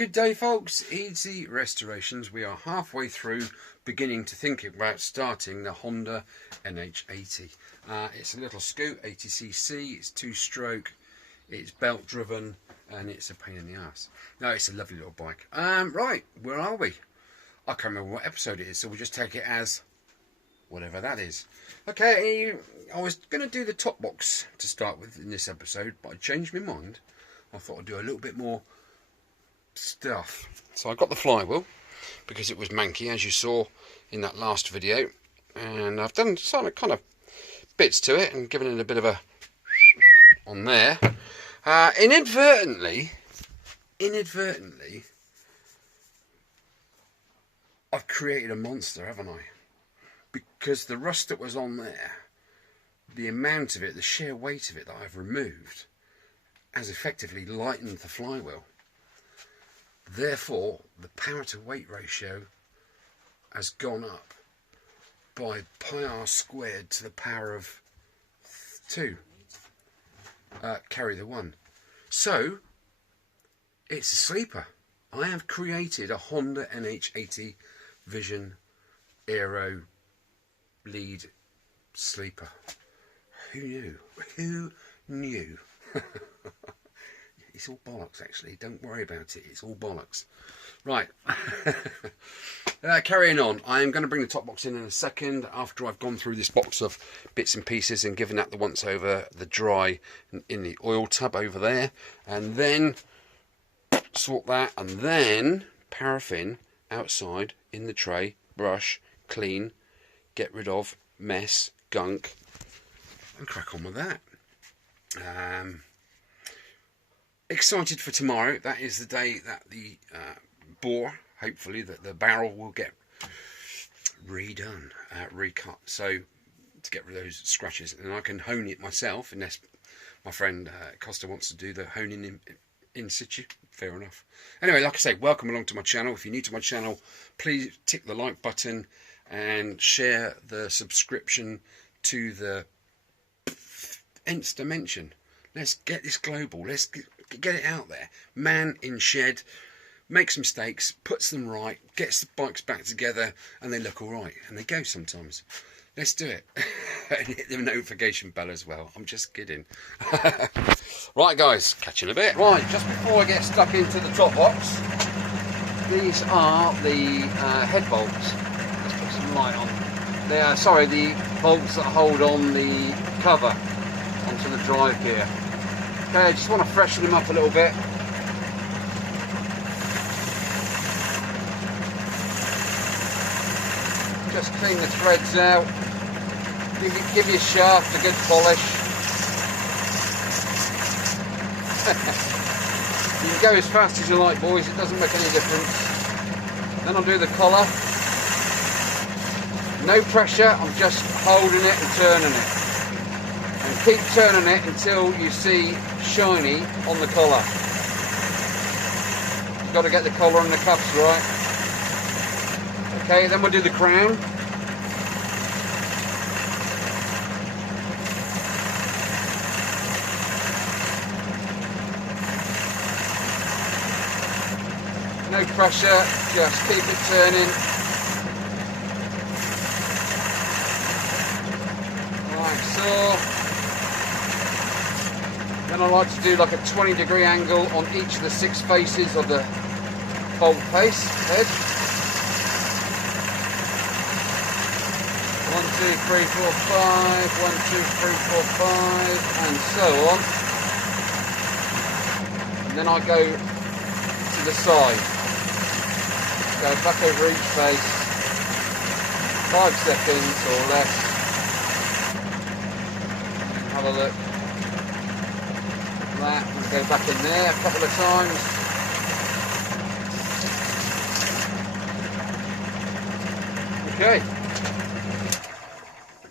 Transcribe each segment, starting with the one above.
Good day folks, Easy Restorations. We are halfway through beginning to think about starting the Honda NH80. It's a little scoot, 80cc, it's 2-stroke, it's belt driven and it's a pain in the ass. No, it's a lovely little bike. Right, where are we? I can't remember what episode it is, so we'll just take it as whatever that is. Okay, I was going to do the top box to start with in this episode, but I changed my mind. I thought I'd do a little bit more stuff. So I got the flywheel because it was manky, as you saw in that last video, and I've done some kind of bits to it and given it a bit of a on there. Inadvertently I've created a monster, haven't I? Because the rust that was on there, the amount of it, the sheer weight of it that I've removed, has effectively lightened the flywheel. Therefore, the power to weight ratio has gone up by pi r squared to the power of 2. Carry the 1. So, it's a sleeper. I have created a Honda NH80 Vision Aero lead sleeper. Who knew? Who knew? It's all bollocks, actually. Don't worry about it. It's all bollocks. Right. Carrying on. I am going to bring the top box in a second after I've gone through this box of bits and pieces and given that the once over, the dry in the oil tub over there. And then sort that. And then paraffin outside in the tray. Brush. Clean. Get rid of mess. Gunk. And crack on with that. Excited for tomorrow. That is the day that the bore, hopefully, that the barrel will get redone, recut. So to get rid of those scratches, and I can hone it myself, unless my friend Costa wants to do the honing in situ. Fair enough. Anyway, like I say, welcome along to my channel. If you're new to my channel, please tick the like button and share the subscription to the nth dimension. Let's get this global. Let's get it out there. Man in shed makes mistakes, puts them right, gets the bikes back together, and they look all right. And they go sometimes. Let's do it. And hit the notification bell as well. I'm just kidding. Right, guys. Catch you in a bit. Right, just before I get stuck into the top box, these are the head bolts. Let's put some light on. They are, sorry, the bolts that hold on the cover onto the drive gear. Okay, I just want to freshen them up a little bit. Just clean the threads out. Give your shaft a good polish. You can go as fast as you like, boys, it doesn't make any difference. Then I'll do the collar. No pressure, I'm just holding it and turning it. And keep turning it until you see shiny on the collar. You've got to get the collar and the cuffs right. Okay, then we'll do the crown. No pressure, just keep it turning. Like so. Then I like to do like a 20-degree angle on each of the 6 faces of the bolt face head. 1, 2, 3, 4, 5, 1, 2, 3, 4, 5, and so on. And then I go to the side. Go back over each face, 5 seconds or less. Have a look. That and go back in there a couple of times. Okay,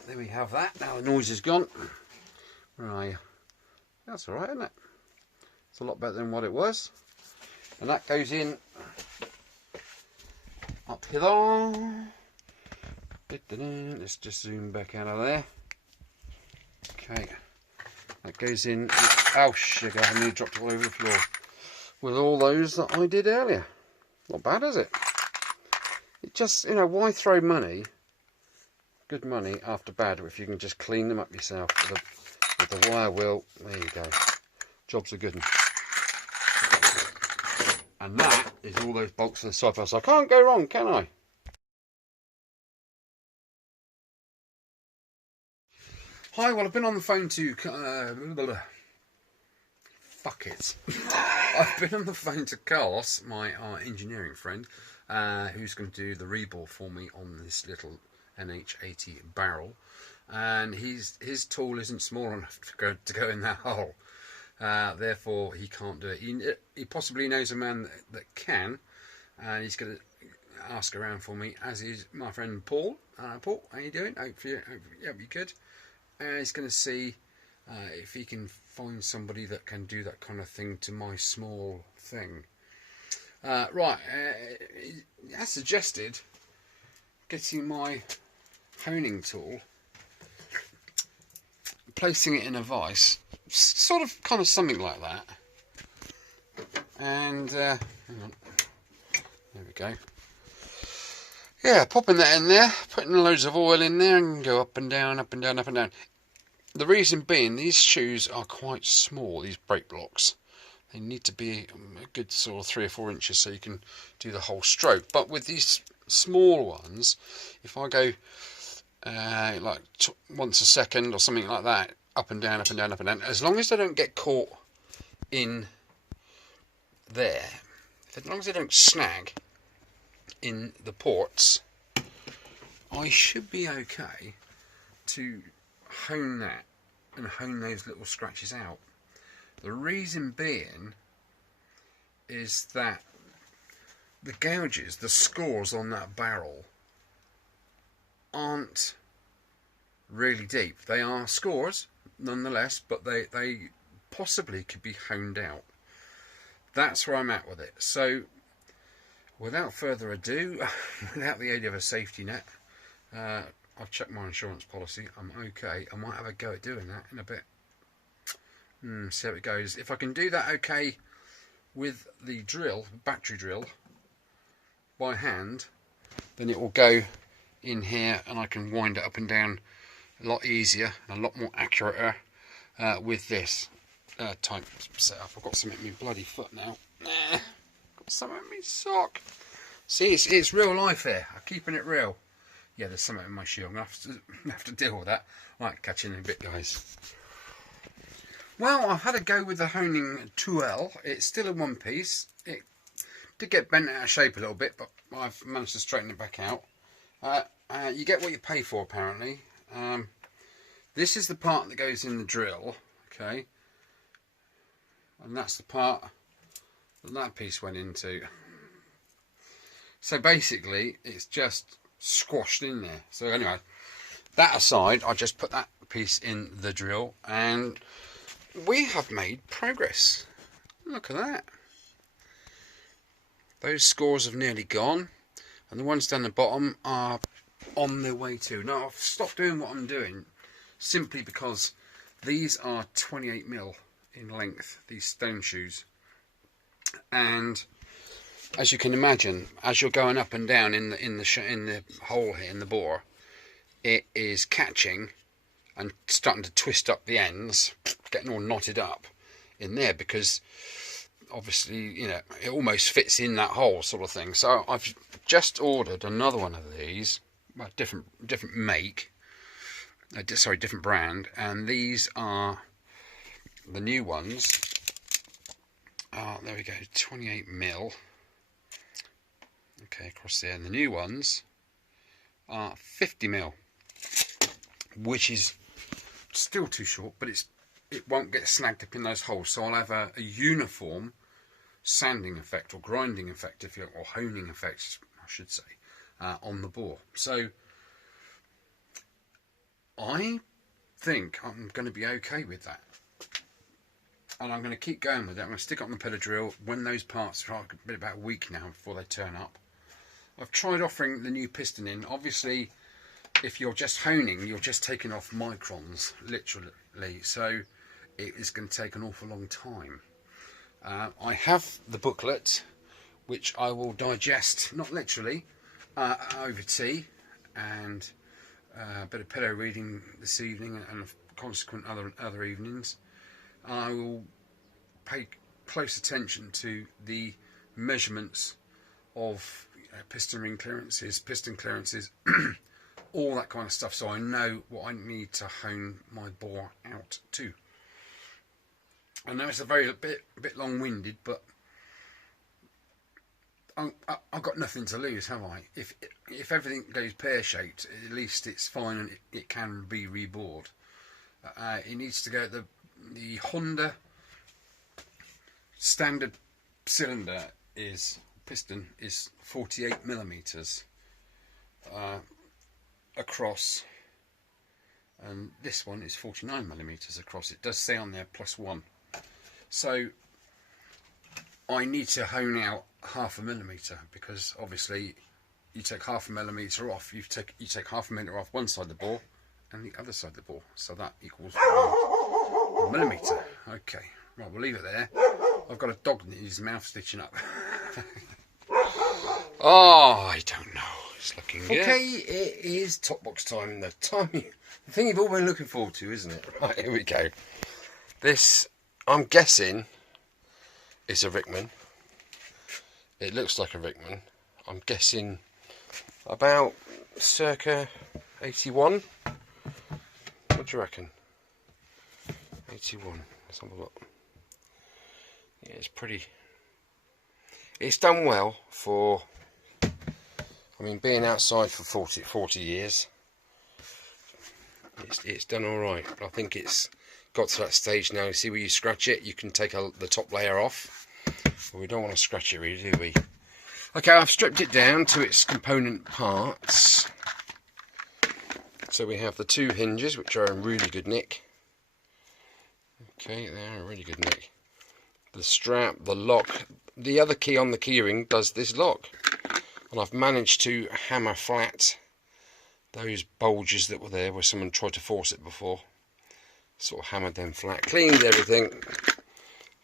there we have that. Now the noise is gone. Where are you? That's all right, isn't it? It's a lot better than what it was. And that goes in up here. Let's just zoom back out of there. Okay. That goes in. Oh sugar, I nearly dropped it all over the floor. with all those that I did earlier. Not bad, is it? It just, you know, why throw money, good money, after bad if you can just clean them up yourself with the wire wheel? There you go. Job's a good one. And that is all those bolts on the side. So I can't go wrong, can I? Hi, well, I've been on the phone to... fuck it. I've been on the phone to Carlos, our engineering friend, who's going to do the rebore for me on this little NH80 barrel. And his tool isn't small enough to go in that hole. Therefore, he can't do it. He possibly knows a man that can, and he's going to ask around for me, as is my friend Paul. Paul, how you doing? Hopefully you're good. He's going to see if he can find somebody that can do that kind of thing to my small thing. Right, he has suggested getting my honing tool, placing it in a vise, sort of kind of something like that, and hang on, there we go. Yeah, popping that in there, putting loads of oil in there, and go up and down, up and down, up and down. The reason being, these shoes are quite small, these brake blocks. They need to be a good sort of 3 or 4 inches so you can do the whole stroke. But with these small ones, if I go like once a second or something like that, up and down, up and down, up and down, as long as they don't get caught in there, as long as they don't snag in the ports, I should be okay to hone that and hone those little scratches out. The reason being is that the gouges, the scores on that barrel aren't really deep. They are scores nonetheless, but they possibly could be honed out. That's where I'm at with it. So without further ado, without the aid of a safety net, I've checked my insurance policy. I'm okay. I might have a go at doing that in a bit. See how it goes. If I can do that okay with the drill, battery drill, by hand, then it will go in here and I can wind it up and down a lot easier and a lot more accurate with this type setup. I've got something in my bloody foot now. Got something in my sock. See, it's real life here. I'm keeping it real. Yeah, there's something in my shoe. I'm going to have to deal with that. Right, catch you in a bit, guys. Well, I've had a go with the honing tool. It's still in one piece. It did get bent out of shape a little bit, but I've managed to straighten it back out. You get what you pay for, apparently. This is the part that goes in the drill, okay? And that's the part that piece went into. So basically, it's just squashed in there. So anyway, that aside, I just put that piece in the drill and we have made progress. Look at that. Those scores have nearly gone and the ones down the bottom are on their way too. Now I've stopped doing what I'm doing simply because these are 28mm in length, these stone shoes, and as you can imagine, as you're going up and down in the hole here in the bore, it is catching and starting to twist up the ends, getting all knotted up in there because obviously, you know, it almost fits in that hole sort of thing. So I've just ordered another one of these, well, different make, sorry, different brand, and these are the new ones. There we go, 28mm. Okay, across there, and the new ones are 50mm, which is still too short, but it won't get snagged up in those holes. So I'll have a uniform sanding effect or grinding effect, if you or honing effect, I should say, on the bore. So I think I'm going to be okay with that, and I'm going to keep going with it. I'm going to stick it on the pedal drill when those parts are about a week now before they turn up. I've tried offering the new piston in. Obviously, if you're just honing, you're just taking off microns, literally. So it is going to take an awful long time. I have the booklet, which I will digest, not literally, over tea and a bit of pillow reading this evening and consequent other evenings. I will pay close attention to the measurements of piston ring clearances, piston clearances, all that kind of stuff, so I know what I need to hone my bore out to. I know it's a bit long-winded, but I've got nothing to lose, have I? If everything goes pear-shaped, at least it's fine and it can be rebored. It needs to go the Honda standard cylinder piston is 48mm across, and this one is 49mm across. It does say on there +1, so I need to hone out 0.5 millimetre, because obviously you take 0.5 millimetre off, you take 0.5 millimetre off one side of the bore and the other side of the bore, so that equals 1 millimetre. Okay, right, we'll leave it there. I've got a dog in his mouth stitching up. Oh, I don't know. It's looking good. Okay, it is top box time. The thing you've all been looking forward to, isn't it? Right, here we go. This, I'm guessing, is a Rickman. It looks like a Rickman. I'm guessing about circa 81. What do you reckon? 81. Let's have a look. Yeah, it's pretty. It's done well for, I mean, being outside for 40 years. It's done all right. I think it's got to that stage now. You see where you scratch it, you can take the top layer off. Well, we don't want to scratch it really, do we? Okay, I've stripped it down to its component parts. So we have the two hinges, which are in really good nick. Okay, they're in really good nick. The strap, the lock, the other key on the keyring does this lock. And I've managed to hammer flat those bulges that were there where someone tried to force it before. Sort of hammered them flat, cleaned everything.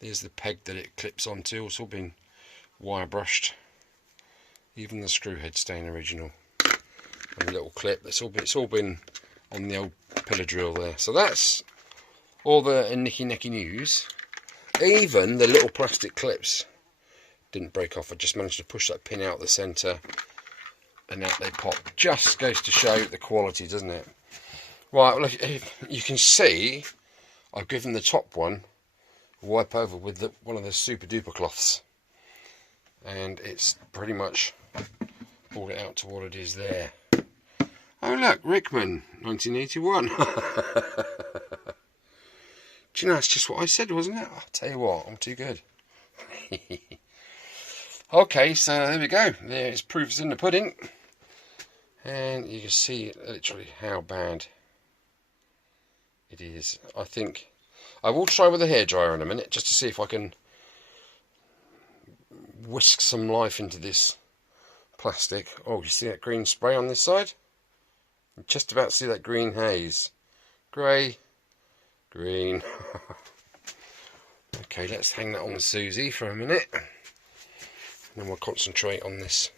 There's the peg that it clips onto. It's all been wire brushed. Even the screw head staying original. And the little clip, it's all been on the old pillar drill there. So that's all the nicky news. Even the little plastic clips didn't break off. I just managed to push that pin out the centre and out they pop. Just goes to show the quality, doesn't it? Right, look, you can see I've given the top one a wipe over with one of the super duper cloths, and it's pretty much brought it out to what it is there. Oh look, Rickman 1981. Do you know, that's just what I said, wasn't it? I'll tell you what, I'm too good. Okay, so there we go. There's proofs in the pudding. And you can see literally how bad it is. I think I will try with a hairdryer in a minute, just to see if I can whisk some life into this plastic. Oh, you see that green spray on this side? You just about see that green haze. Grey, green. Okay, let's hang that on the Susie for a minute. And then we'll concentrate on this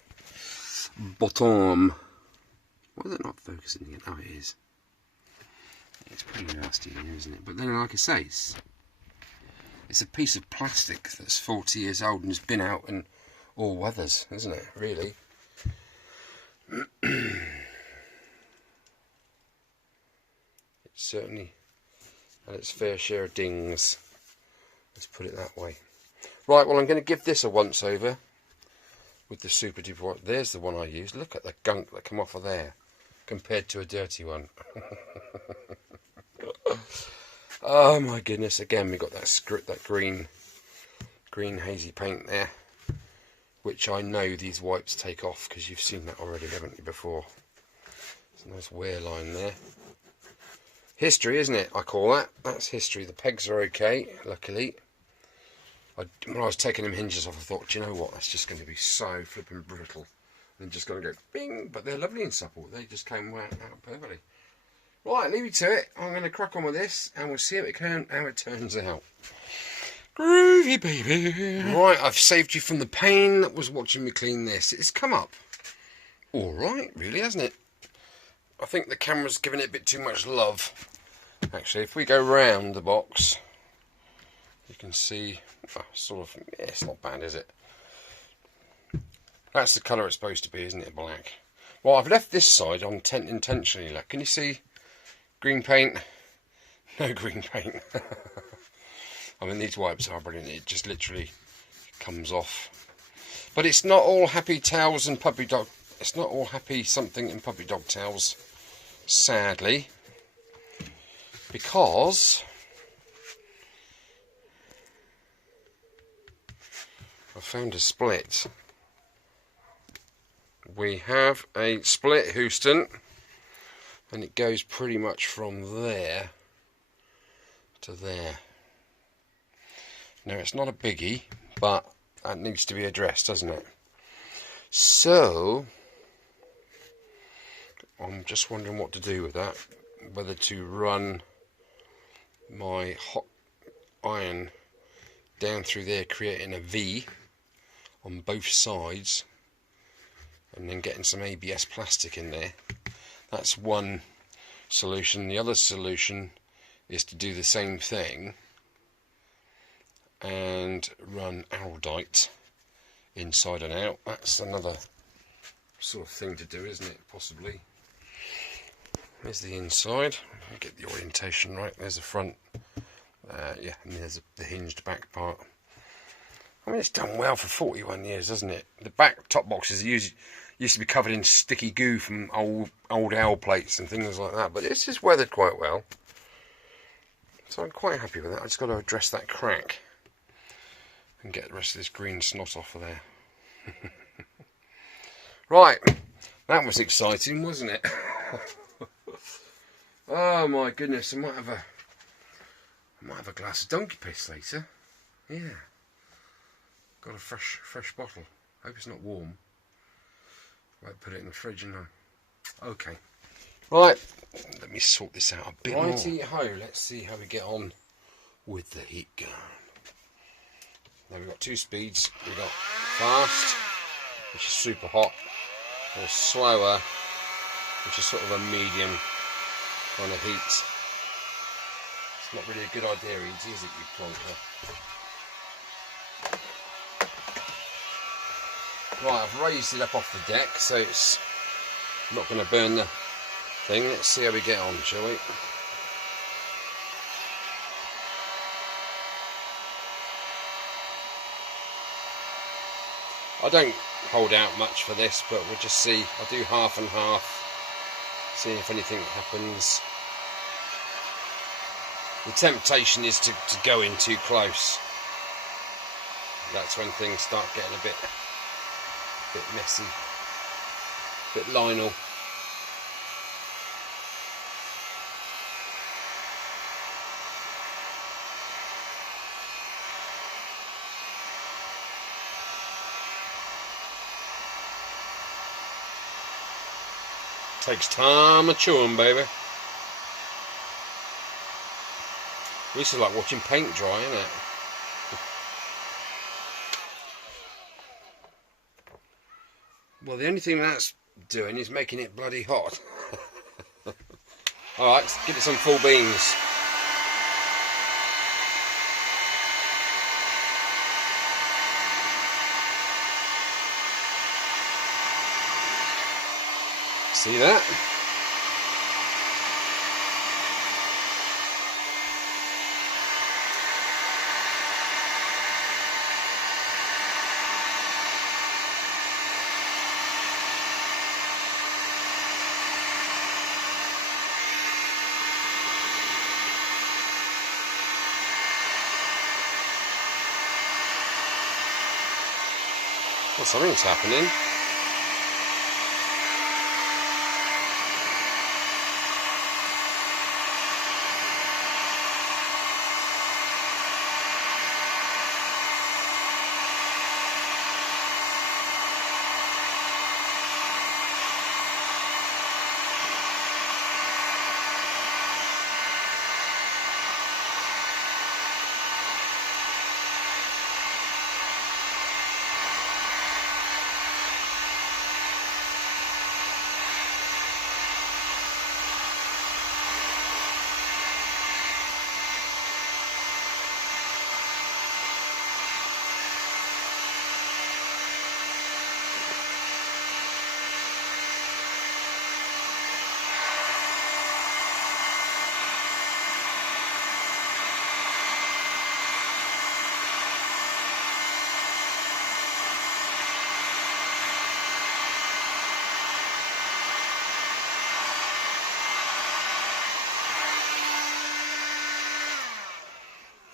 bottom. Why is it not focusing again? Oh, it is. It's pretty nasty in here, isn't it? But then, like I say, it's a piece of plastic that's 40 years old and has been out in all weathers, isn't it? Really. It's certainly had its fair share of dings. Let's put it that way. Right, well, I'm going to give this a once over with the super duper one. There's the one I used. Look at the gunk that come off of there compared to a dirty one. Oh my goodness, again we got that green hazy paint there, which I know these wipes take off, because you've seen that already, haven't you, before? There's a nice wear line there. History, isn't it? I call that. That's history. The pegs are okay, luckily. When I was taking them hinges off, I thought, do you know what? That's just going to be so flipping brittle. And just going to go bing, but they're lovely and supple. They just came out perfectly. Right, leave you to it. I'm going to crack on with this, and we'll see how it turns out. Groovy, baby. Right, I've saved you from the pain that was watching me clean this. It's come up alright, really, hasn't it? I think the camera's giving it a bit too much love. Actually, if we go round the box, you can see, sort of, yeah, it's not bad, is it? That's the colour it's supposed to be, isn't it? Black. Well, I've left this side on intentionally. Look, can you see green paint? No green paint. I mean, these wipes are brilliant. It just literally comes off. But it's not all happy towels and puppy dog. It's not all happy something in puppy dog towels, sadly, because I found a split. We have a split Houston, and it goes pretty much from there to there. Now, it's not a biggie, but that needs to be addressed, doesn't it? So I'm just wondering what to do with that, whether to run my hot iron down through there, creating a V on both sides, and then getting some ABS plastic in there. That's one solution. The other solution is to do the same thing and run Araldite inside and out. That's another sort of thing to do, isn't it? Possibly. There's the inside. Let me get the orientation right. There's the front. Yeah, and there's the hinged back part. I mean, it's done well for 41 years, doesn't it? The back top boxes used to be covered in sticky goo from old owl plates and things like that, but this is weathered quite well. So I'm quite happy with that. I just got to address that crack and get the rest of this green snot off of there. Right, that was exciting, wasn't it? Oh my goodness, I might have a glass of donkey piss later. Yeah, got a fresh bottle. Hope it's not warm. Might put it in the fridge and okay. Right, let me sort this out a bit more. Righty-ho, let's see how we get on with the heat gun. Now we've got two speeds. We've got fast, which is super hot, or slower, which is sort of a medium kind of heat. It's not really a good idea, is it, you plonker? Right, I've raised it up off the deck, so it's not going to burn the thing. Let's see how we get on, shall we? I don't hold out much for this, but we'll just see. I'll do half and half, see if anything happens. The temptation is to go in too close. That's when things start getting a bit messy, a bit Lionel. Takes time to chew 'em, baby. This is like watching paint dry, isn't it? Well, the only thing that's doing is making it bloody hot. Alright, let's give it some full beans. See that? Well, something's happening.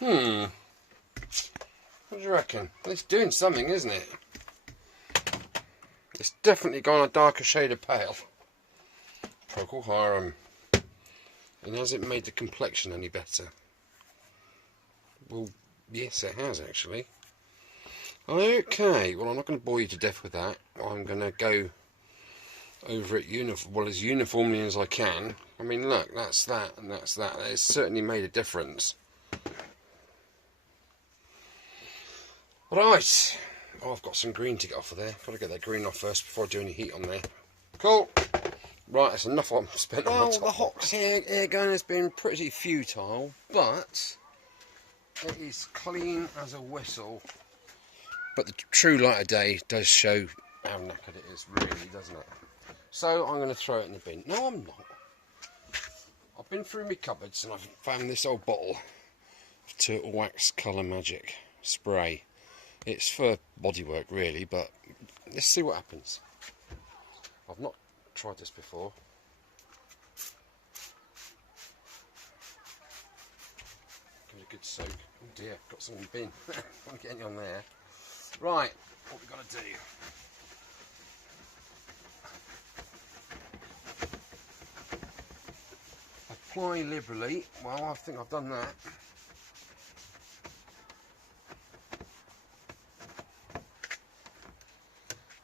What do you reckon? It's doing something, isn't it? It's definitely gone a darker shade of pale. Procol Harum. And has it made the complexion any better? Well, yes it has actually. Okay, well I'm not going to bore you to death with that. I'm going to go over it as uniformly as I can. I mean look, that's that and that's that. It's certainly made a difference. Right, oh, I've got some green to get off of there. Got to get that green off first before I do any heat on there. Cool. Right, that's enough I've spent on my top. The hot air gun has been pretty futile, but it is clean as a whistle. But the true light of day does show how knackered it is, really, doesn't it? So I'm going to throw it in the bin. No, I'm not. I've been through my cupboards and I've found this old bottle of Turtle Wax Colour Magic spray. It's for bodywork, really, but let's see what happens. I've not tried this before. Give it a good soak. Oh dear, got some in the bin. I'm getting on there. Right, what we've got to do. Apply liberally. Well, I think I've done that.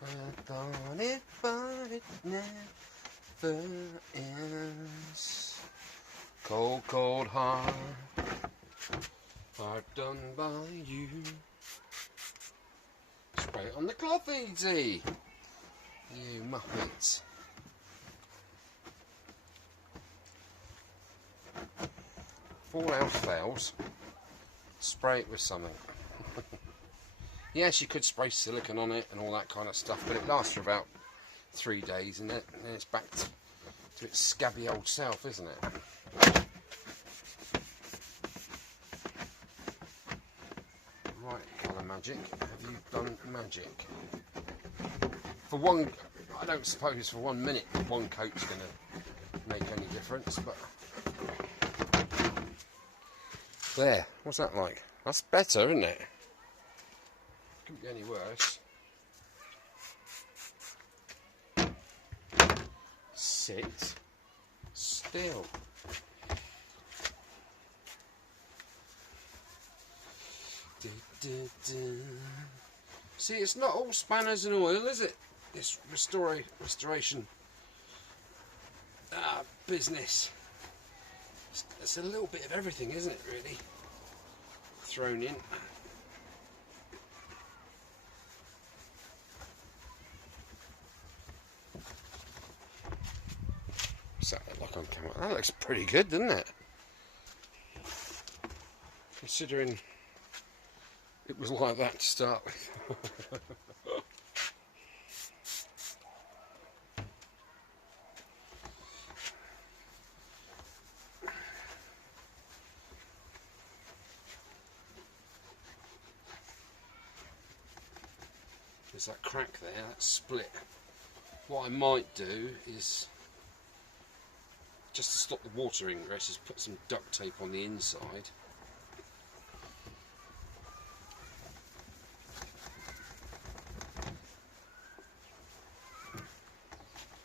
I thought it, but it never ends. Cold, cold heart done by you. Spray it on the cloth easy, you muppets. If all else fails, spray it with something. Yes, you could spray silicone on it and all that kind of stuff, but it lasts for about 3 days and then it's back to its scabby old self, isn't it? Right, Colour Magic, have you done magic? For one, I don't suppose for 1 minute one coat's going to make any difference, but there, what's that like? That's better, isn't it? Couldn't be any worse. Sit still. See, it's not all spanners and oil, is it? This restoration business. It's a little bit of everything, isn't it, really? Thrown in. What's that look like on camera? That looks pretty good, doesn't it? Considering it was like that to start with. There's that crack there, that split. What I might do is, just to stop the water ingress, is put some duct tape on the inside.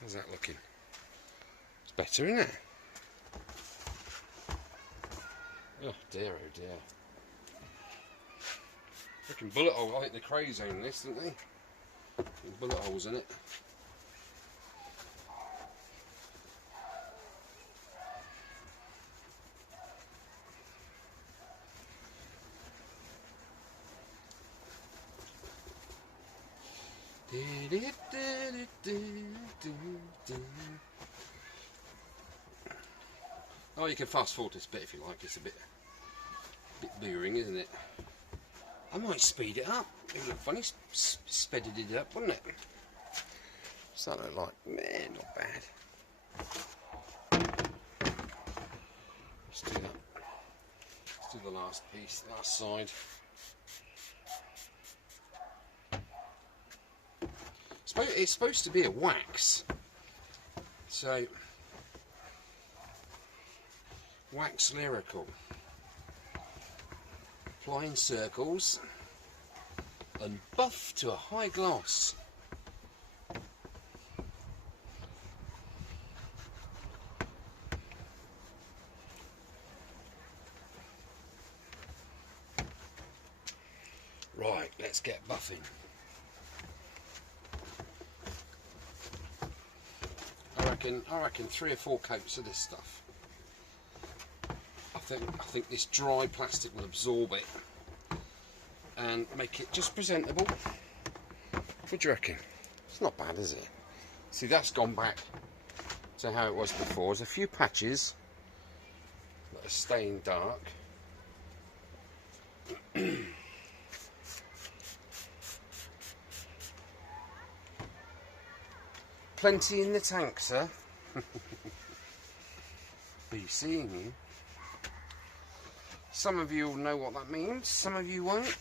How's that looking? It's better, isn't it? Oh dear, oh dear. Looking bullet hole. I think they're crazy on this, didn't they? Bullet holes in it. Oh, you can fast forward this bit if you like. It's a bit boring, isn't it? I might speed it up. It would look funny, speeded it up, wouldn't it? What's that look like? Man, not bad. Let's do that. Let's do the last piece, last side. It's supposed to be a wax, so wax lyrical. apply in circles and buff to a high gloss. Right, let's get buffing. I reckon 3 or 4 coats of this stuff. I think this dry plastic will absorb it and make it just presentable. What do you reckon? It's not bad, is it? See, that's gone back to how it was before. There's a few patches that are staying dark. Plenty in the tank, sir. Be seeing you. Some of you will know what that means, some of you won't.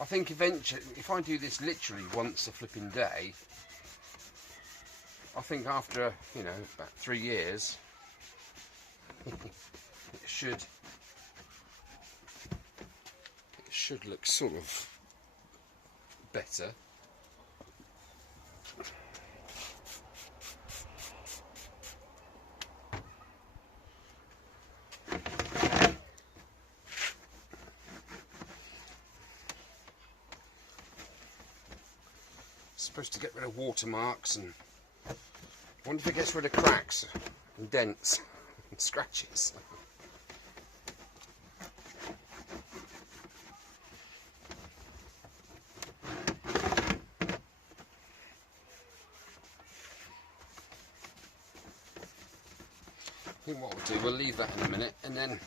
I think eventually, if I do this literally once a flipping day, I think after, you know, about 3 years, it should look sort of better. Supposed to get rid of watermarks, and I wonder if it gets rid of cracks and dents and scratches. I think what we'll do, we'll leave that in a minute and then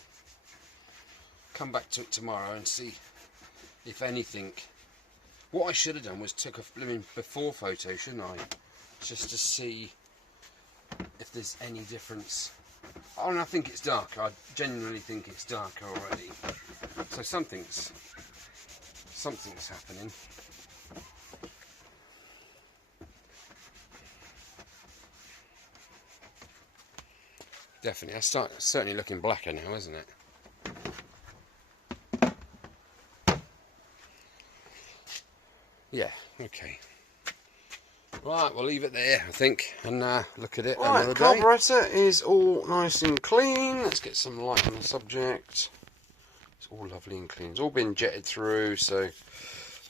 come back to it tomorrow and see if anything. What I should have done was took a blooming before photo, shouldn't I? Just to see if there's any difference. Oh, and I think it's dark. I genuinely think it's dark already. So something's happening. Definitely. It's certainly looking blacker now, isn't it? Yeah, okay. Right, we'll leave it there, I think, and look at it another day. Right, carburetor is all nice and clean. Let's get some light on the subject. It's all lovely and clean. It's all been jetted through, so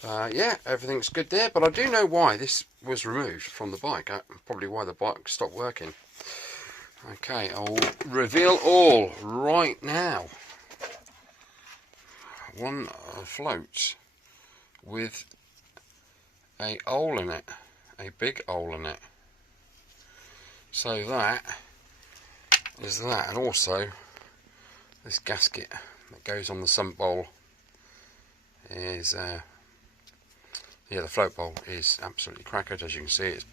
yeah, everything's good there. But I do know why this was removed from the bike. Probably why the bike stopped working. Okay, I'll reveal all right now. One float with a hole in it, a big hole in it. So that is that, and also this gasket that goes on the sump bowl is yeah, the float bowl is absolutely crackered. As you can see, it's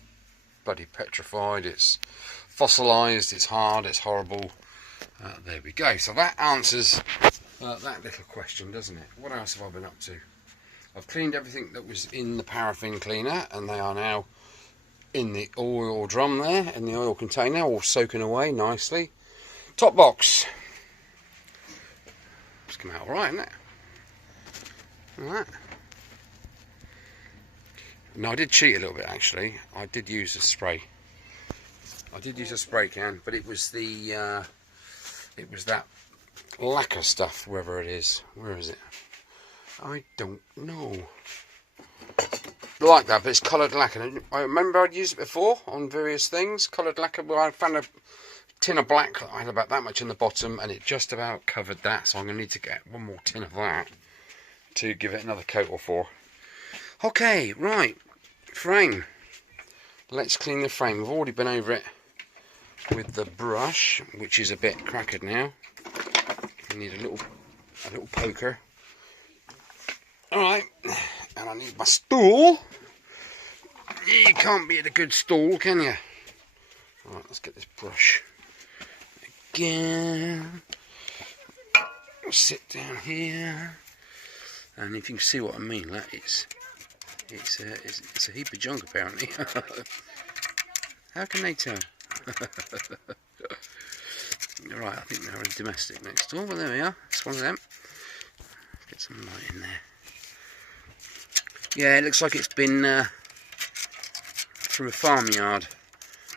bloody petrified, it's fossilized, it's hard, it's horrible. There we go. So that answers that little question, doesn't it? What else have I been up to? I've cleaned everything that was in the paraffin cleaner, and they are now in the oil drum there, in the oil container, all soaking away nicely. Top box. It's come out alright, isn't it? Alright. No, I did cheat a little bit actually. I did use a spray. I did use a spray can, but it was the it was that lacquer stuff, wherever it is. Where is it? I don't know. Like that, but it's coloured lacquer. I remember I'd used it before on various things. Coloured lacquer, but I found a tin of black that I had about that much in the bottom, and it just about covered that. So I'm going to need to get one more tin of that to give it another coat or 4. Okay, right. Frame. Let's clean the frame. We've already been over it with the brush, which is a bit crackered now. I need a little poker. Alright, and I need my stool. You can't beat a good stool, can you? Alright, let's get this brush again. sit down here, and if you can see what I mean, that it's a heap of junk apparently. How can they tell? Right, I think they're a domestic next door, but there we are. It's one of them. Get some light in there. Yeah, it looks like it's been through a farmyard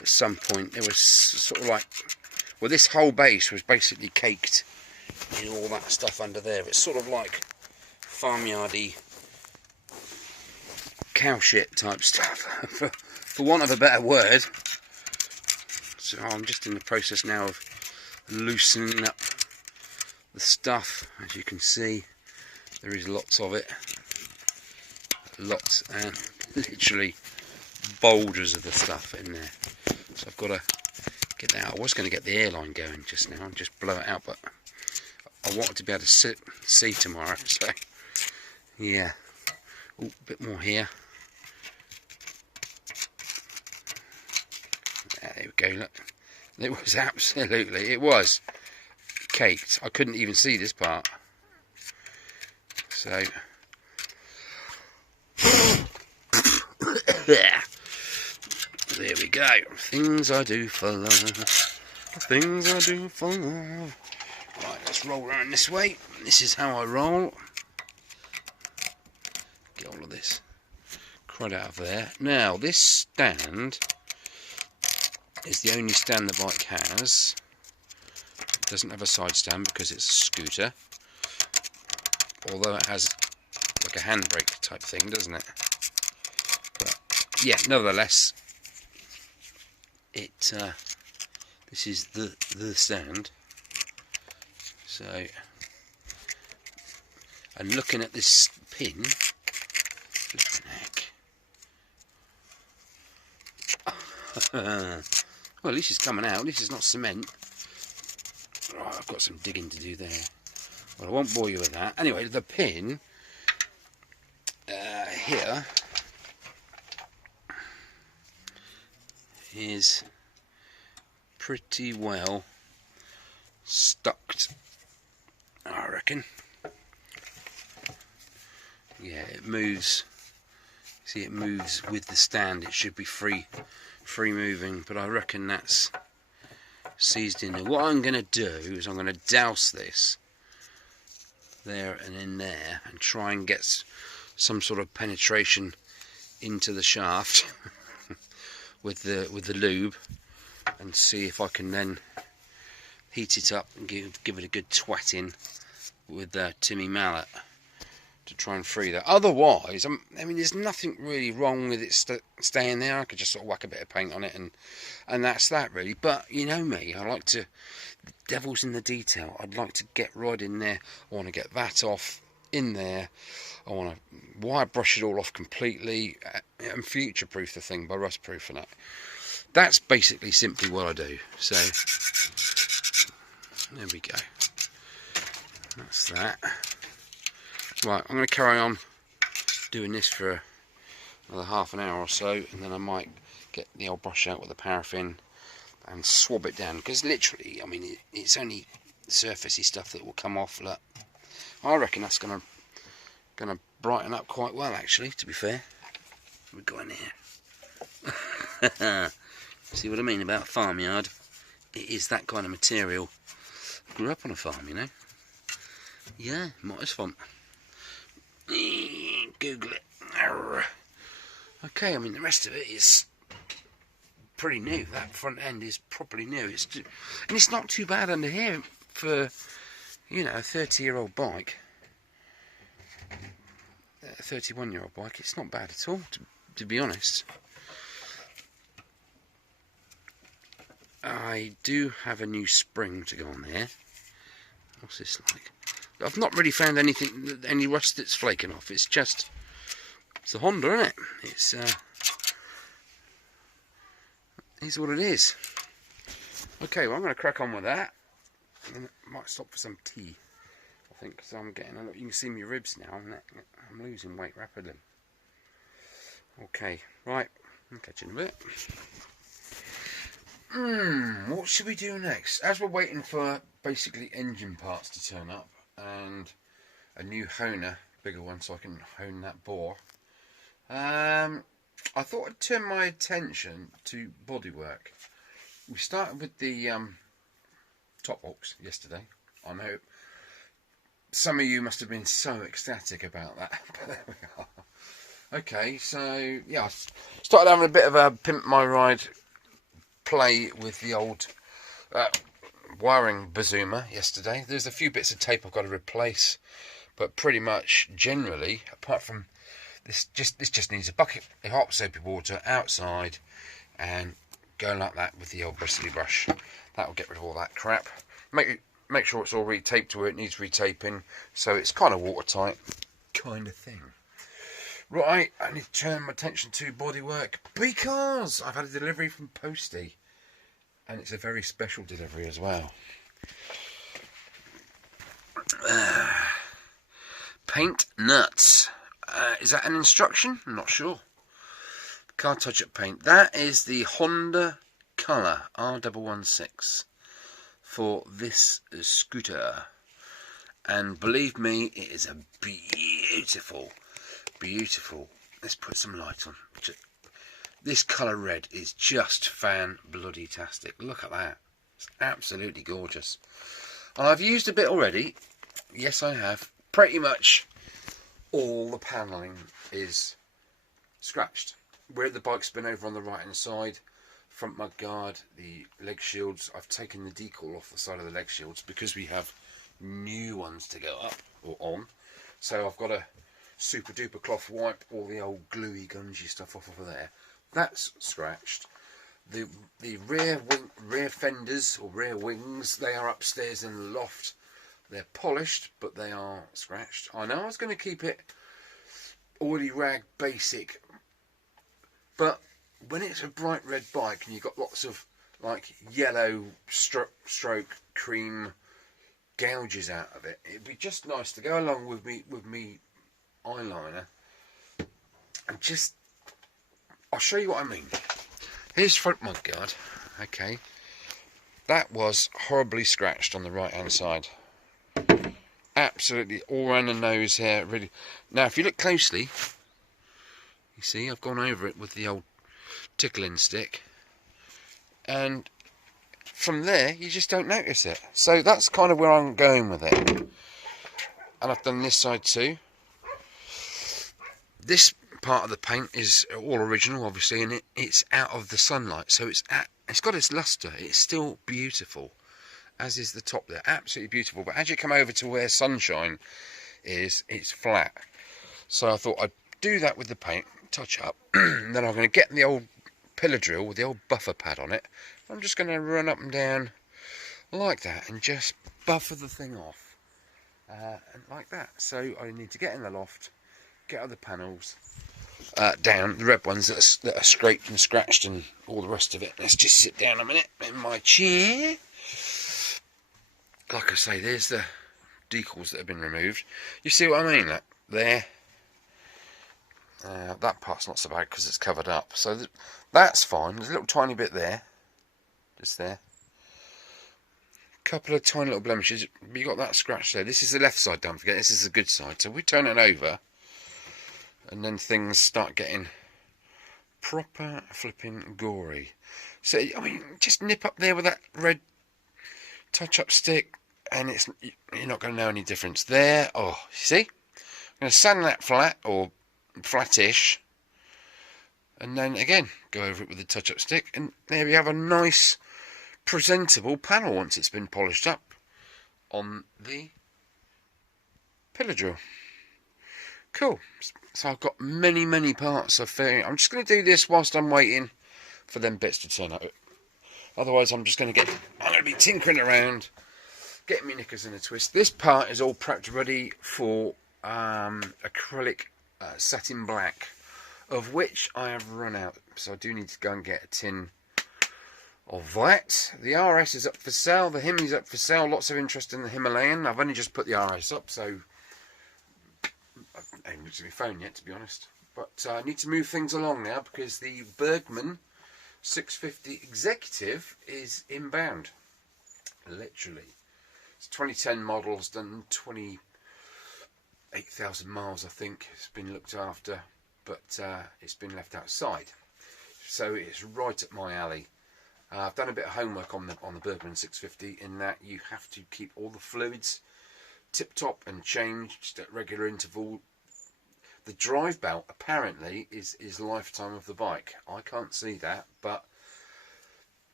at some point. There was sort of like, well, this whole base was basically caked in all that stuff under there. It's sort of like farmyardy cow shit type stuff, for want of a better word. So I'm just in the process now of loosening up the stuff. As you can see, there is lots of it, lots, and literally boulders of the stuff in there. So I've got to get that out. I was going to get the airline going just now and just blow it out, but I wanted to be able to see tomorrow, so yeah. Oh, a bit more here. There we go, look. It was absolutely, it was caked. I couldn't even see this part. So there we go. Things I do for love. Things I do for love. Right, let's roll around this way. This is how I roll. Get all of this crud out of there. Now, this stand is the only stand the bike has. It doesn't have a side stand because it's a scooter. Although it has like a handbrake type thing, doesn't it? But yeah, nevertheless, it this is the stand. So, and looking at this pin, flipping heck. Well, at least it's coming out. At least it's not cement. Right, I've got some digging to do there. Well, I won't bore you with that. Anyway, the pin here is pretty well stuck, I reckon. Yeah, it moves. See, it moves with the stand. It should be free moving, but I reckon that's seized in there. What I'm going to do is I'm going to douse this there and in there and try and get some sort of penetration into the shaft with the lube, and see if I can then heat it up and give it a good twatting with the Timmy mallet to try and free that. Otherwise, I mean, there's nothing really wrong with it staying there. I could just sort of whack a bit of paint on it and that's that really. But you know me, I like to, the devil's in the detail. I'd like to get right in there. I want to get that off in there. I want to wire brush it all off completely and future proof the thing by rust proofing it. That's basically simply what I do. So there we go. That's that. Right, I'm going to carry on doing this for another half an hour or so, and then I might get the old brush out with the paraffin and swab it down, because literally, I mean, it's only surfacey stuff that will come off. Look, I reckon that's going to brighten up quite well, actually, to be fair. We go in here. See what I mean about farmyard? It is that kind of material. I grew up on a farm, you know. Yeah, Mortis font. Google it. Arr. Okay, I mean, the rest of it is pretty new. That front end is properly new. And it's not too bad under here for, you know, a 30-year-old bike. A 31-year-old bike. It's not bad at all, to be honest. I do have a new spring to go on there. What's this like? I've not really found any rust that's flaking off. It's a Honda, isn't it? It's what it is. Okay, well, I'm going to crack on with that. And I might stop for some tea, I think, because I'm getting a lot. You can see my ribs now. I'm losing weight rapidly. Okay, right. I'll catch you in a bit. What should we do next? As we're waiting for basically engine parts to turn up, and a new honer, bigger one, so I can hone that bore. I thought I'd turn my attention to bodywork. We started with the top box yesterday. I know some of you must have been so ecstatic about that, but there we are. Okay, so yeah, I started having a bit of a pimp my ride play with the old wiring bazoomer yesterday. There's a few bits of tape I've got to replace, but pretty much generally, apart from this just needs a bucket of hot soapy water outside and going like that with the old bristly brush. That'll get rid of all that crap. Make sure it's all retaped to where it needs retaping, so it's kind of watertight kind of thing. Right, I need to turn my attention to bodywork because I've had a delivery from Posty, and it's a very special delivery as well. Paint nuts. Is that an instruction? I'm not sure. Car touch-up paint. That is the Honda colour R116 for this scooter, and believe me, it is a beautiful. Let's put some light on. This colour red is just fan-bloody-tastic. Look at that. It's absolutely gorgeous. And I've used a bit already. Yes, I have. Pretty much all the panelling is scratched. Where the bike's been over on the right-hand side, front mud guard, the leg shields, I've taken the decal off the side of the leg shields because we have new ones to go up or on. So I've got a super duper cloth wipe all the old gluey gungy stuff off of there. That's scratched. The rear fenders or rear wings, they are upstairs in the loft. They're polished, but they are scratched. I know I was going to keep it oily rag basic, but when it's a bright red bike and you've got lots of like yellow stroke cream gouges out of it, it'd be just nice to go along with me eyeliner and just, I'll show you what I mean. Here's front mud guard. Okay, that was horribly scratched on the right hand side, absolutely all around the nose here, really. Now if you look closely, you see I've gone over it with the old tickling stick, and from there you just don't notice it. So that's kind of where I'm going with it. And I've done this side too. This part of the paint is all original, obviously, and it's out of the sunlight, so it's got its luster. It's still beautiful, as is the top there, absolutely beautiful. But as you come over to where sunshine is, it's flat. So I thought I'd do that with the paint, touch up. Then I'm going to get the old pillar drill with the old buffer pad on it. I'm just going to run up and down like that and just buffer the thing off, and like that. So I need to get in the loft, get other panels down, the red ones that are scraped and scratched and all the rest of it. Let's just sit down a minute in my chair. Like I say, there's the decals that have been removed. You see what I mean? There. That part's not so bad because it's covered up, so that's fine. There's a little tiny bit there, just there. Couple of tiny little blemishes. You got that scratch there. This is the left side, don't forget. This is the good side. So we turn it over, and then things start getting proper flipping gory. So I mean, just nip up there with that red touch-up stick, and you're not going to know any difference there. Oh, you see? I'm going to sand that flat or flattish, and then again go over it with the touch-up stick, and there we have a nice presentable panel once it's been polished up on the pillar drill. Cool. So I've got many parts of fairing. I'm just going to do this whilst I'm waiting for them bits to turn up. Otherwise I'm going to be tinkering around, getting my knickers in a twist. This part is all prepped ready for acrylic satin black, of which I have run out, so I do need to go and get a tin of that. The RS is up for sale, the Himi's up for sale, lots of interest in the Himalayan. I've only just put the RS up, so I haven't looked at my phone yet, to be honest, but I need to move things along now because the Bergman 650 Executive is inbound, literally. It's 2010 model, it's done 28,000 miles, I think. It's been looked after, but it's been left outside. So it's right up my alley. I've done a bit of homework on the Bergman 650 in that you have to keep all the fluids tip-top and changed at regular interval. The drive belt apparently is lifetime of the bike. I can't see that, but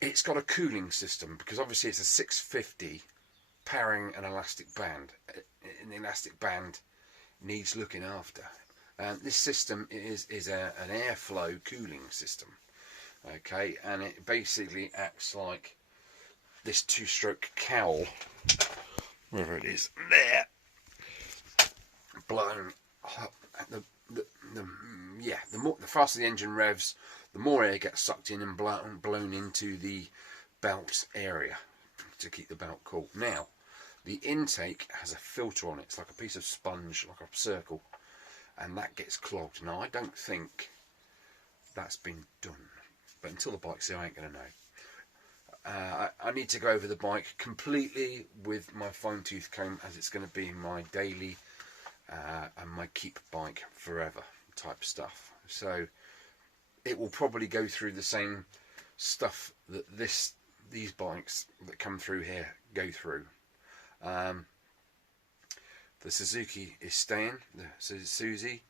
it's got a cooling system, because obviously it's a 650 powering an elastic band. An elastic band needs looking after, and this system is an airflow cooling system. Okay, and it basically acts like this two-stroke cowl, wherever it is there, blown up. The faster the engine revs, the more air gets sucked in and blown into the belt area to keep the belt cool. Now, the intake has a filter on it. It's like a piece of sponge, like a circle, and that gets clogged. Now, I don't think that's been done, but until the bike's here, I ain't going to know. I need to go over the bike completely with my fine-tooth comb, as it's going to be my daily and my keep bike forever type stuff. So it will probably go through the same stuff that these bikes that come through here go through. The Suzuki is staying, the Suzuki,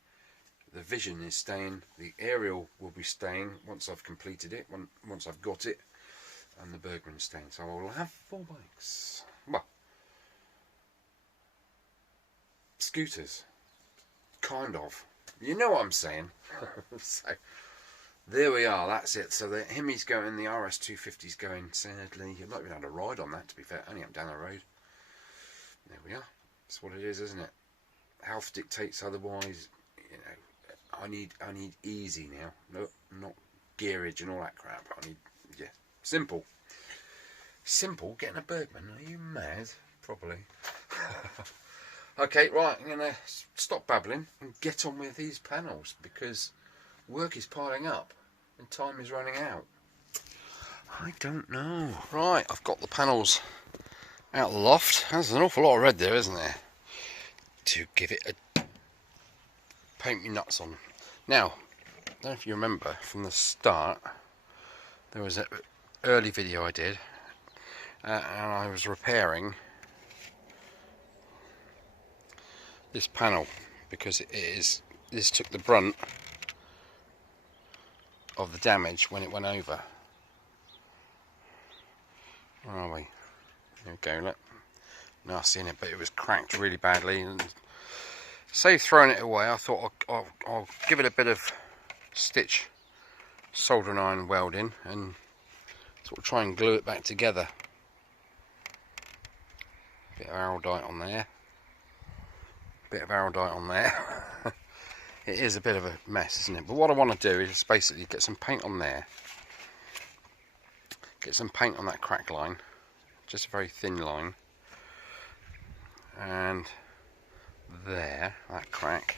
the Vision is staying, the Ariel will be staying once I've completed it, once I've got it, and the Bergman's staying. So I will have 4 bikes. Well, scooters, kind of. You know what I'm saying. So there we are. That's it. So the Hemi's going, the RS250's going. Sadly, I've not even had a ride on that, to be fair. Only up down the road. There we are. That's what it is, isn't it? Health dictates otherwise. You know, I need easy now. No, not gearage and all that crap. I need, yeah, simple. Simple getting a Bergman. Are you mad? Probably. Okay, right, I'm going to stop babbling and get on with these panels, because work is piling up and time is running out. I don't know. Right, I've got the panels out of the loft. There's an awful lot of red there, isn't there? To give it a paint me nuts on. Now, I don't know if you remember from the start, there was an early video I did, and I was repairing this panel, because this took the brunt of the damage when it went over. Where are we? There we go, look. Nasty in it, but it was cracked really badly, and save throwing it away, I thought I'll give it a bit of stitch soldering iron welding and sort of try and glue it back together. Bit of araldite on there. Bit of araldite on there. It is a bit of a mess, isn't it? But what I want to do is just basically get some paint on there, get some paint on that crack line, just a very thin line, and there, that crack,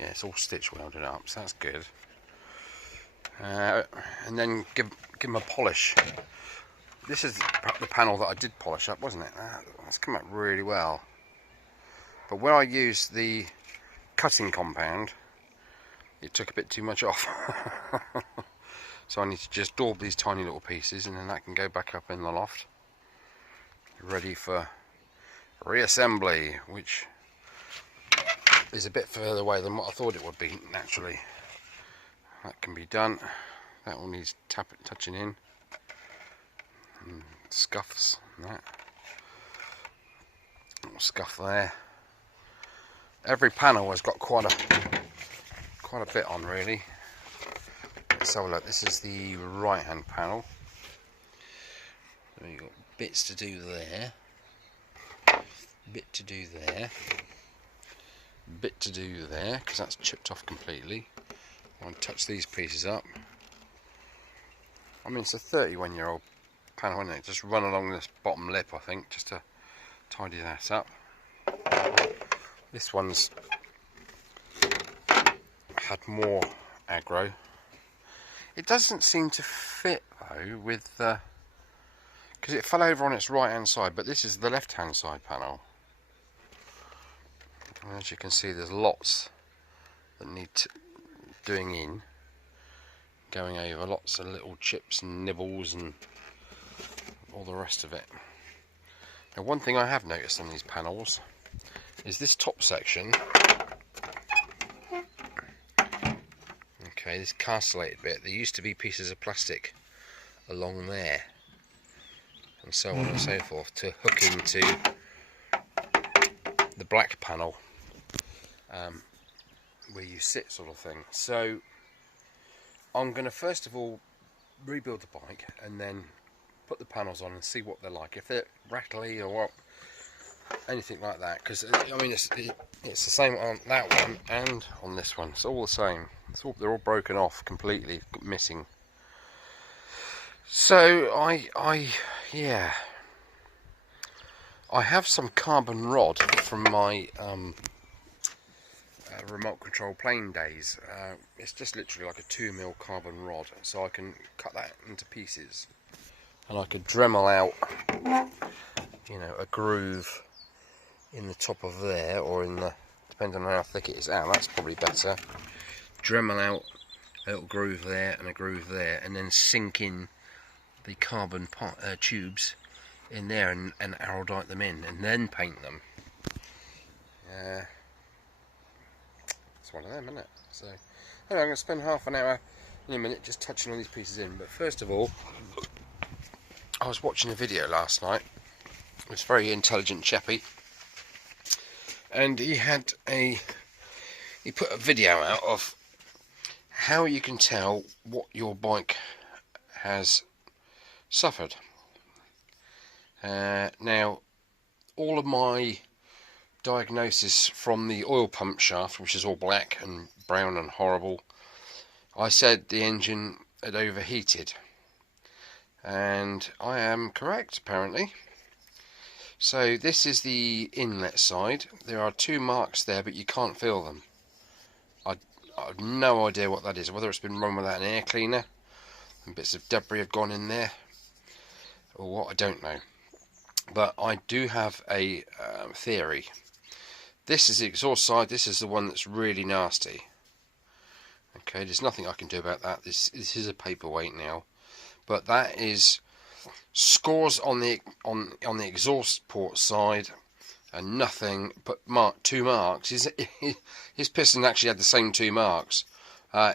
yeah, it's all stitch welded up, so that's good. And then give them a polish. This is the panel that I did polish up, wasn't it? That's come out really well. But when I used the cutting compound, it took a bit too much off. So I need to just daub these tiny little pieces, and then that can go back up in the loft, ready for reassembly, which is a bit further away than what I thought it would be naturally. That can be done. That all needs touching in, and scuffs and that. Little scuff there. Every panel has got quite a bit on, really. Let's have a look. This is the right hand panel. So you've got bits to do there, bit to do there, bit to do there, because that's chipped off completely. I'll touch these pieces up. I mean, it's a 31-year-old panel, isn't it? Just run along this bottom lip, I think, just to tidy that up. This one's had more aggro. It doesn't seem to fit though with the because it fell over on its right hand side, but this is the left hand side panel. And as you can see, there's lots that need doing in, going over, lots of little chips and nibbles and all the rest of it. Now, one thing I have noticed on these panels is this top section. Okay, this castellated bit, there used to be pieces of plastic along there and so on and so forth to hook into the black panel where you sit, sort of thing. So I'm going to first of all rebuild the bike and then put the panels on and see what they're like, if they're rattly or what, anything like that, because I mean it's the same on that one and on this one. It's all the same. They're all broken off completely, missing. So I have some carbon rod from my remote control plane days. It's just literally like a 2mm carbon rod, so I can cut that into pieces and I could Dremel out, you know, a groove in the top of there, or in the, depending on how thick it is. That's probably better. Dremel out a little groove there and a groove there, and then sink in the carbon tubes in there and araldite them in, and then paint them. It's one of them, isn't it? So anyway, I'm going to spend half an hour in a minute just touching all these pieces in. But first of all, I was watching a video last night. It was a very intelligent chappy, and he put a video out of how you can tell what your bike has suffered. Now, all of my diagnosis from the oil pump shaft, which is all black and brown and horrible, I said the engine had overheated, and I am correct apparently. So this is the inlet side. There are 2 marks there, but you can't feel them. I have no idea what that is, whether it's been run without an air cleaner and bits of debris have gone in there or what, I don't know. But I do have a theory. This is the exhaust side. This is the one that's really nasty. Okay, there's nothing I can do about that. This is a paperweight now, but that is scores on the exhaust port side, and nothing but 2 marks. His piston actually had the same 2 marks.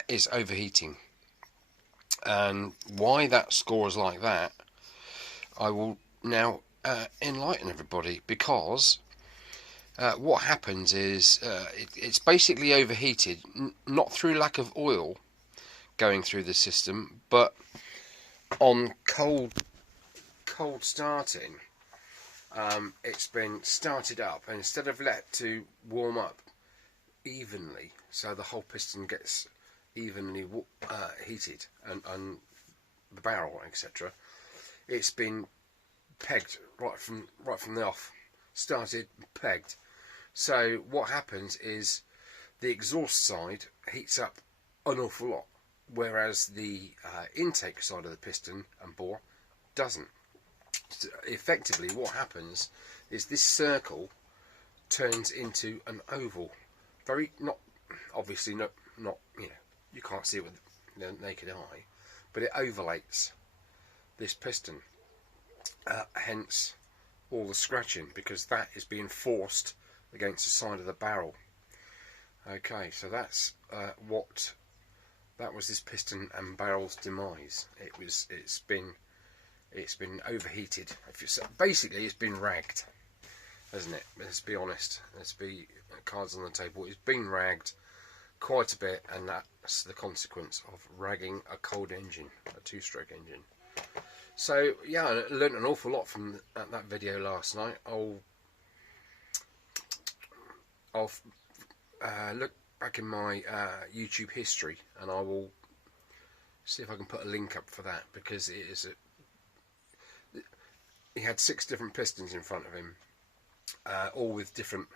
Is overheating, and why that scores like that, I will now enlighten everybody, because what happens is it's basically overheated, not through lack of oil going through the system, but on cold starting. It's been started up, and instead of let to warm up evenly, so the whole piston gets evenly heated, and the barrel, etc., it's been pegged right from the off. Started, pegged. So what happens is the exhaust side heats up an awful lot, whereas the intake side of the piston and bore doesn't. So effectively, what happens is this circle turns into an oval. Very obviously not you know, you can't see it with the naked eye, but it ovalates this piston. Hence all the scratching, because that is being forced against the side of the barrel. Okay, so that's that was this piston and barrel's demise. It's been overheated. Basically, it's been ragged, hasn't it? Let's be honest. Let's be cards on the table. It's been ragged quite a bit, and that's the consequence of ragging a cold engine, a 2-stroke engine. So yeah, I learnt an awful lot from that video last night. I'll look back in my YouTube history, and I will see if I can put a link up for that, because it is he had 6 different pistons in front of him, all with different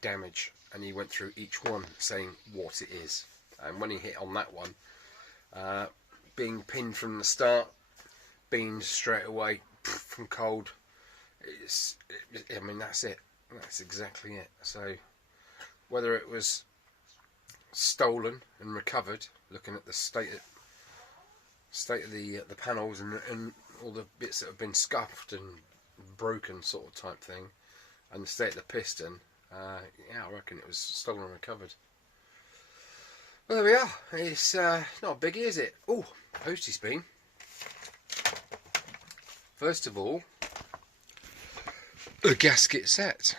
damage, and he went through each one saying what it is. And when he hit on that one, being pinned from the start, beamed straight away, from cold. I mean, that's it. That's exactly it. So whether it was stolen and recovered, looking at the state of the panels and all the bits that have been scuffed and broken, sort of type thing, and the state of the piston, yeah, I reckon it was stolen and recovered. Well, there we are. It's not a biggie, is it? Oh, postie spin. First of all, a gasket set.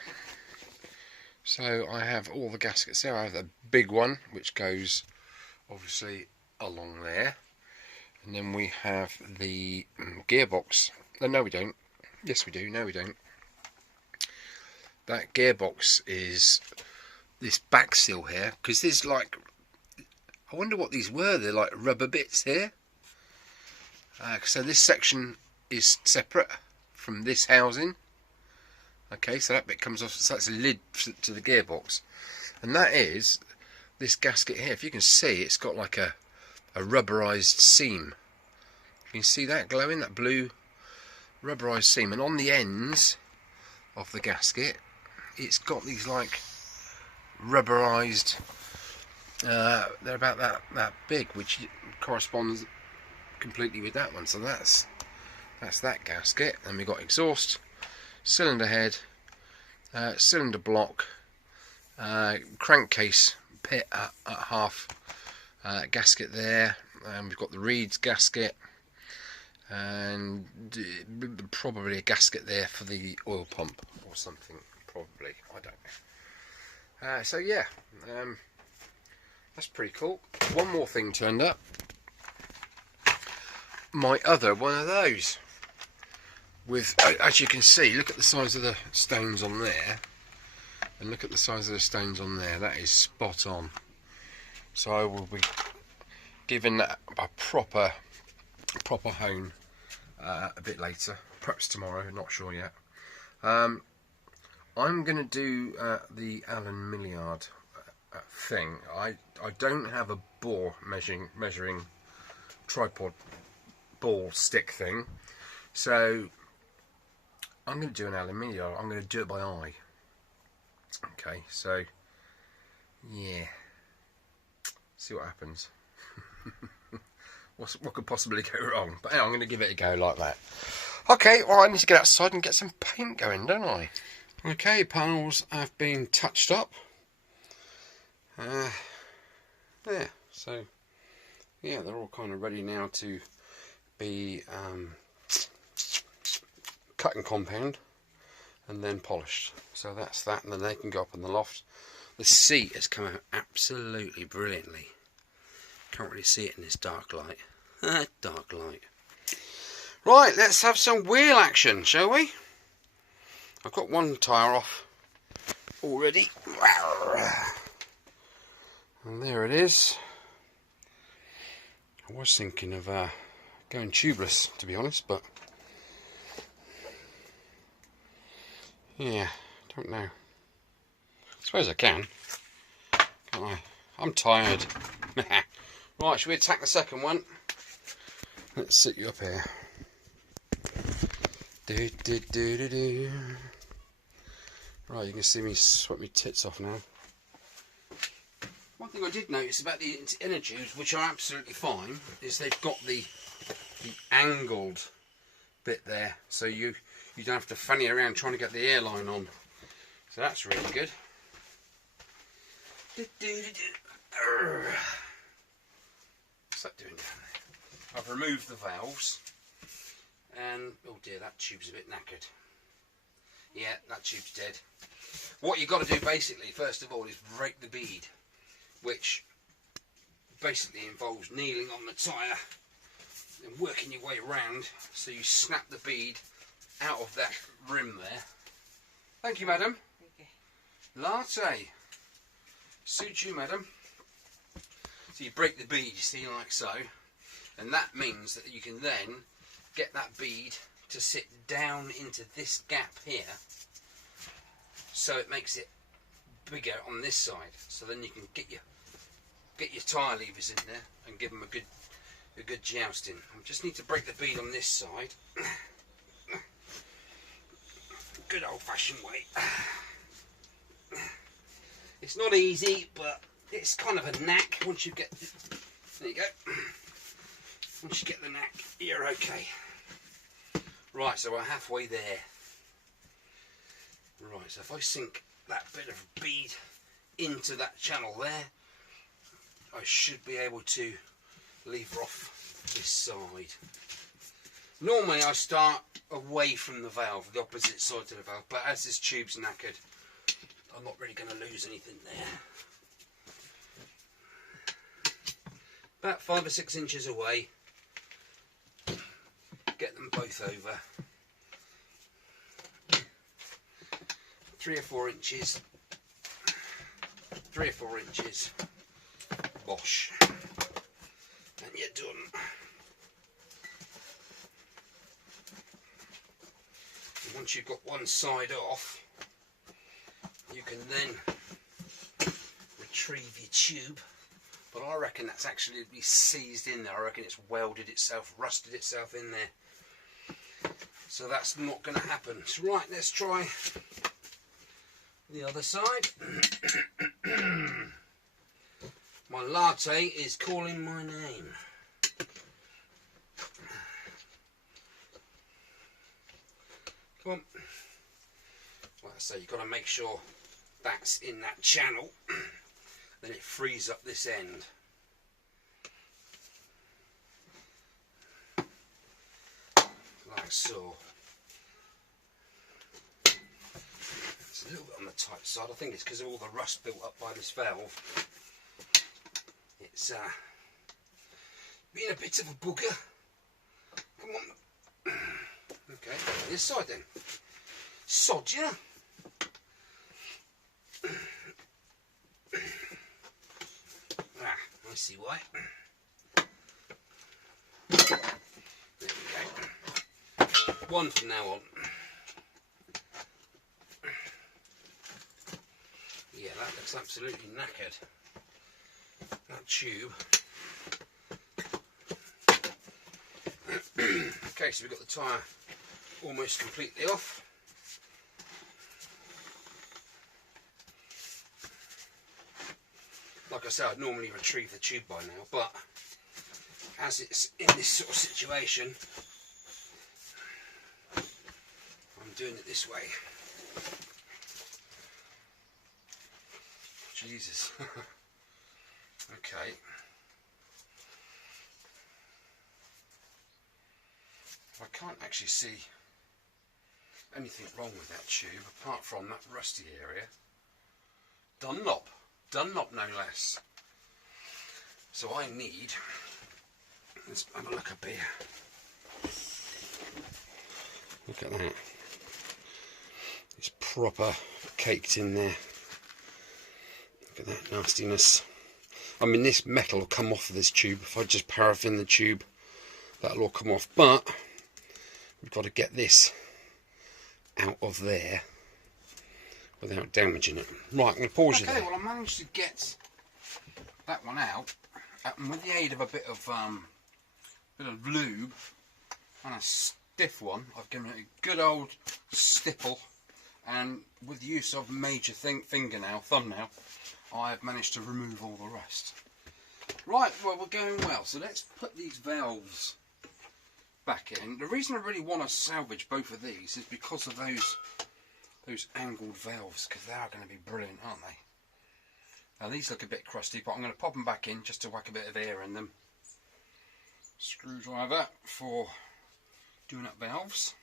So I have all the gaskets there. I have the big one, which goes obviously along there, and then we have the gearbox. No, we don't. Yes, we do. No, we don't. That gearbox is this back seal here, because there's like, I wonder what these were. They're like rubber bits here. So this section is separate from this housing. Okay, so that bit comes off, so that's a lid to the gearbox. And that is this gasket here. If you can see, it's got like a rubberized seam. You can see that glowing, that blue rubberized seam. And on the ends of the gasket, it's got these like rubberized, they're about that big, which corresponds completely with that one. So that's that gasket. And we've got exhaust, cylinder head, cylinder block, crankcase pit at half, gasket there, and we've got the reeds gasket, and probably a gasket there for the oil pump or something, probably, I don't know. So yeah, that's pretty cool. One more thing turned up. My other one of those. With, as you can see, look at the size of the stones on there, and look at the size of the stones on there. That is spot on. So I will be giving that a proper hone a bit later, perhaps tomorrow, not sure yet. I'm going to do the Allen Milliard thing. I don't have a bore measuring tripod ball stick thing, so I'm going to do an Allen Milliard. I'm going to do it by eye. Okay, so yeah, see what happens. What could possibly go wrong? But anyway, I'm going to give it a go like that. Okay, well, I need to get outside and get some paint going, don't I? Okay, panels have been touched up. There, so yeah, they're all kind of ready now to be cut and compound and then polished. So that's that, and then they can go up in the loft. The seat has come out absolutely brilliantly. Can't really see it in this dark light. Dark light. Right, let's have some wheel action, shall we? I've got one tyre off already. And there it is. I was thinking of going tubeless, to be honest, but yeah, don't know. I suppose I can, can't I? I'm tired. Right, should we attack the second one? Let's sit you up here. Do, do, do, do, do. Right, you can see me sweat my tits off now. One thing I did notice about the inner tubes, which are absolutely fine, is they've got the angled bit there, so you don't have to fanny around trying to get the airline on. So that's really good. What's that doing down there? I've removed the valves, and oh dear, that tube's a bit knackered. Yeah, that tube's dead. What you've got to do basically, first of all, is break the bead, which basically involves kneeling on the tyre and working your way around so you snap the bead out of that rim there. Thank you, madam. Thank you. Latte. Suits you, madam. So you break the bead, you see, like so, and that means that you can then get that bead to sit down into this gap here, so it makes it bigger on this side. So then you can get your tyre levers in there and give them a good jousting. I just need to break the bead on this side. good old-fashioned way. It's not easy, but it's kind of a knack. Once you get, there you go. Once you get the knack, you're okay. Right, so we're halfway there. Right, so if I sink that bit of bead into that channel there, I should be able to lever off this side. Normally I start away from the valve, the opposite side to the valve, but as this tube's knackered, I'm not really going to lose anything there. About 5 or 6 inches away, get them both over. 3 or 4 inches, 3 or 4 inches, bosh, and you're done. And once you've got one side off, you can then retrieve your tube, but I reckon that's actually be seized in there. I reckon it's welded itself, rusted itself in there, so that's not going to happen. So right, let's try the other side. My latte is calling my name. Come on. Like I say, you've got to make sure that's in that channel, then it frees up this end. Like so. It's a little bit on the tight side. I think it's because of all the rust built up by this valve. It's been a bit of a booger. Come on. Okay, this side then. Sod ya. I see why. There we go. One from now on. Yeah, that looks absolutely knackered. That tube. Okay, so we've got the tyre almost completely off. Like I said, I'd normally retrieve the tube by now, but as it's in this sort of situation, I'm doing it this way. Jesus. Okay. I can't actually see anything wrong with that tube apart from that rusty area. Dunlop no less. So I need, let's have a look up here. Look at that. It's proper caked in there. Look at that nastiness. I mean, this metal will come off of this tube. If I just paraffin the tube, that'll all come off. But we've got to get this out of there without damaging it. Right, I'm going to pause you there. Okay, well I managed to get that one out, and with the aid of a bit of lube and a stiff one, I've given it a good old stipple, and with the use of major thumbnail, I've managed to remove all the rust. Right, well we're going well, so let's put these valves back in. The reason I really want to salvage both of these is because of those angled valves, because they are going to be brilliant, aren't they? Now these look a bit crusty, but I'm going to pop them back in just to whack a bit of air in them. Screwdriver for doing up valves.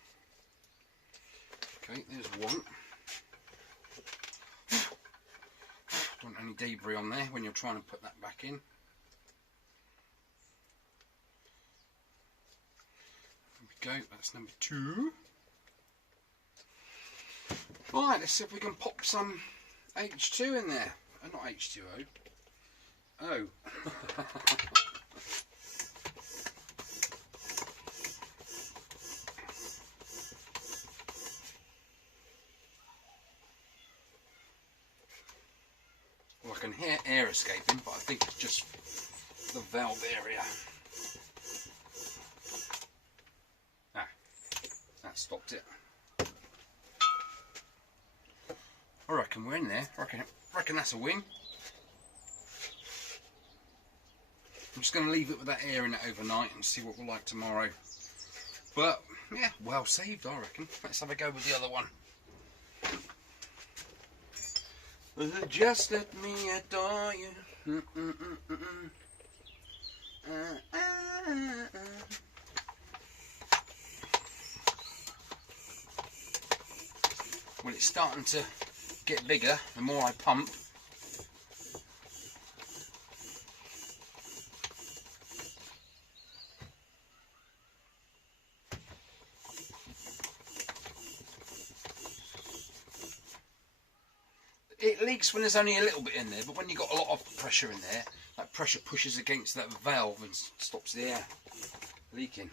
Okay, there's one. Don't want any debris on there when you're trying to put that back in. There we go, that's number 2. Right, let's see if we can pop some H2 in there. Not H2O. Oh. Well, I can hear air escaping, but I think it's just the valve area. Ah, that stopped it. I reckon we're in there. I reckon that's a win. I'm just going to leave it with that air in it overnight and see what we're like tomorrow. But, yeah, well saved, I reckon. Let's have a go with the other one. Just let me adore you. Well, it's starting to get bigger the more I pump. It leaks when there's only a little bit in there, but when you've got a lot of pressure in there, that pressure pushes against that valve and stops the air leaking.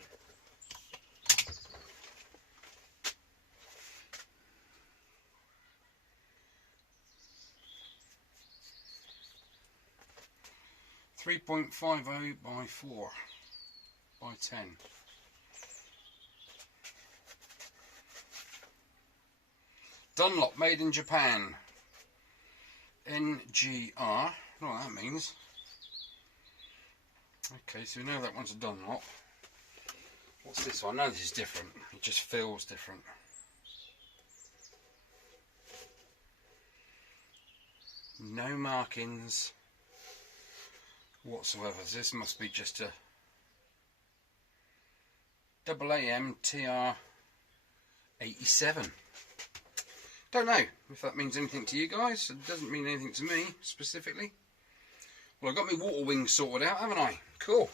.50 by 4 by 10. Dunlop, made in Japan. NGR. I don't know what that means. Okay, so we know that one's a Dunlop. What's this one? No, this is different. It just feels different. No markings whatsoever. So this must be just a AAM TR87. Don't know if that means anything to you guys. It doesn't mean anything to me specifically. Well, I've got my water wings sorted out, haven't I? Cool.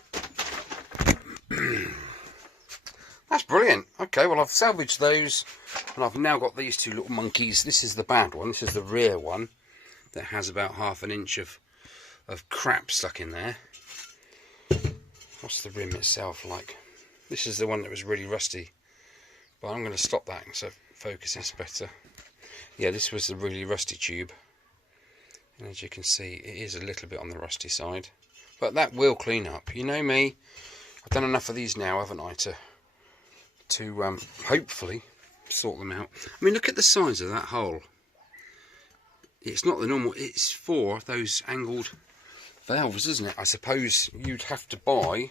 That's brilliant. Okay, well, I've salvaged those and I've now got these two little monkeys. This is the bad one. This is the rear one that has about ½ an inch of crap stuck in there. What's the rim itself like? This is the one that was really rusty, but I'm going to stop that so it focuses better. Yeah, this was the really rusty tube, and as you can see, it is a little bit on the rusty side, but that will clean up. You know me, I've done enough of these now, haven't I, to hopefully sort them out. I mean, look at the size of that hole. It's not the normal, it's for those angled valves, isn't it? I suppose you'd have to buy,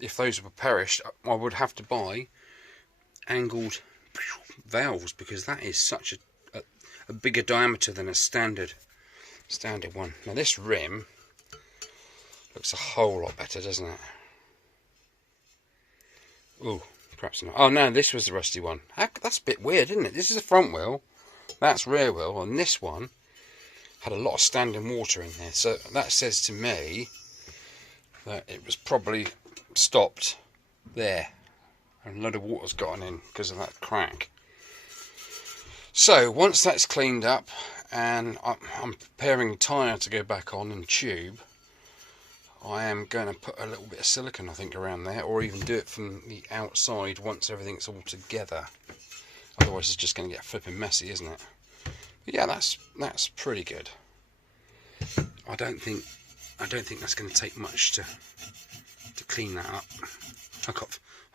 if those were perished, I would have to buy angled valves, because that is such a bigger diameter than a standard one. Now this rim looks a whole lot better, doesn't it? Oh, perhaps not. Oh no, this was the rusty one. That's a bit weird, isn't it? This is the front wheel, that's rear wheel, and this one had a lot of standing water in there, so that says to me that it was probably stopped there and a load of water's gotten in because of that crack. So once that's cleaned up and I'm preparing the tyre to go back on and tube, I am going to put a little bit of silicone, I think, around there, or even do it from the outside once everything's all together. Otherwise it's just going to get flipping messy, isn't it? But yeah, that's pretty good. I don't think that's going to take much to clean that up.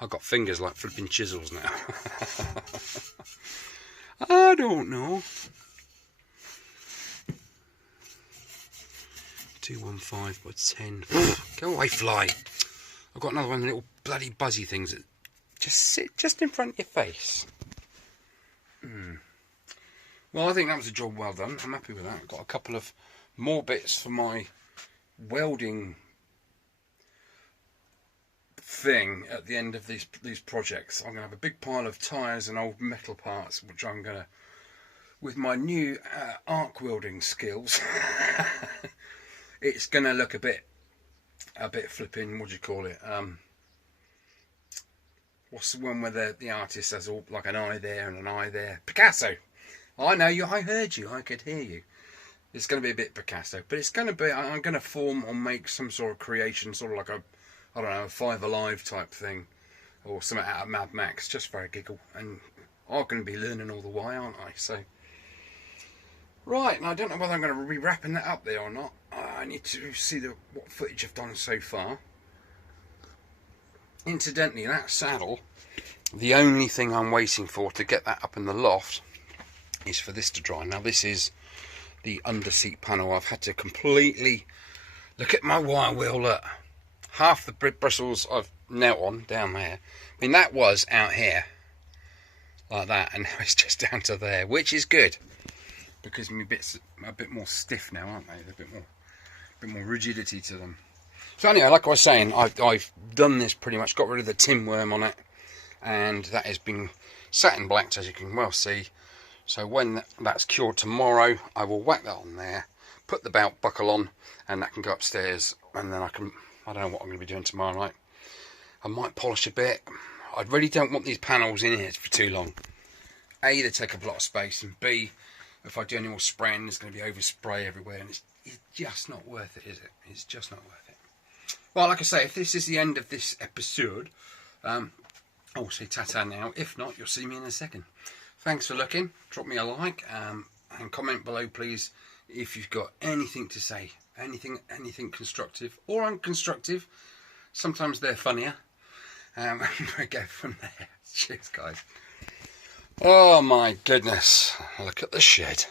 I've got fingers like flipping chisels now. I don't know. 215 by 10. Go away, fly. I've got another one of the little bloody buzzy things that just sit just in front of your face. Well, I think that was a job well done. I'm happy with that. I've got a couple of more bits for my welding thing at the end of these projects. I'm going to have a big pile of tyres and old metal parts, which I'm going to, with my new arc welding skills, it's going to look a bit flipping, what do you call it? What's the one where the artist has all like an eye there and an eye there? Picasso. I know you. I heard you. I could hear you. It's going to be a bit Picasso, but it's going to be. I'm going to form or make some sort of creation, sort of like a, I don't know, a Five Alive type thing, or something out of Mad Max, just for a giggle. And I'm going to be learning all the way, aren't I? So, right. And I don't know whether I'm going to be wrapping that up there or not. I need to see what footage I've done so far. Incidentally, that saddle, the only thing I'm waiting for to get that up in the loft is for this to dry. Now this is the under seat panel. I've had to completely look at my wire wheel. Look, half the bristles I've knelt on down there. I mean, that was out here like that, and now it's just down to there, which is good because my bits are a bit more stiff now, aren't they? They're a bit more rigidity to them. So anyway, like I was saying, I've done this pretty much, got rid of the tin worm on it, and that has been satin blacked, as you can well see. So when that's cured tomorrow, I will whack that on there, put the belt buckle on, and that can go upstairs, and then I don't know what I'm going to be doing tomorrow night. I might polish a bit. I really don't want these panels in here for too long. A, they take up a lot of space, and B, if I do any more spraying, there's going to be overspray everywhere, and it's just not worth it, is it? It's just not worth it. Well, like I say, if this is the end of this episode, I'll say ta-ta now. If not, you'll see me in a second. Thanks for looking. Drop me a like and comment below, please, if you've got anything to say. Anything constructive or unconstructive. Sometimes they're funnier. And we go from there. Cheers, guys. Oh my goodness. Look at the shed.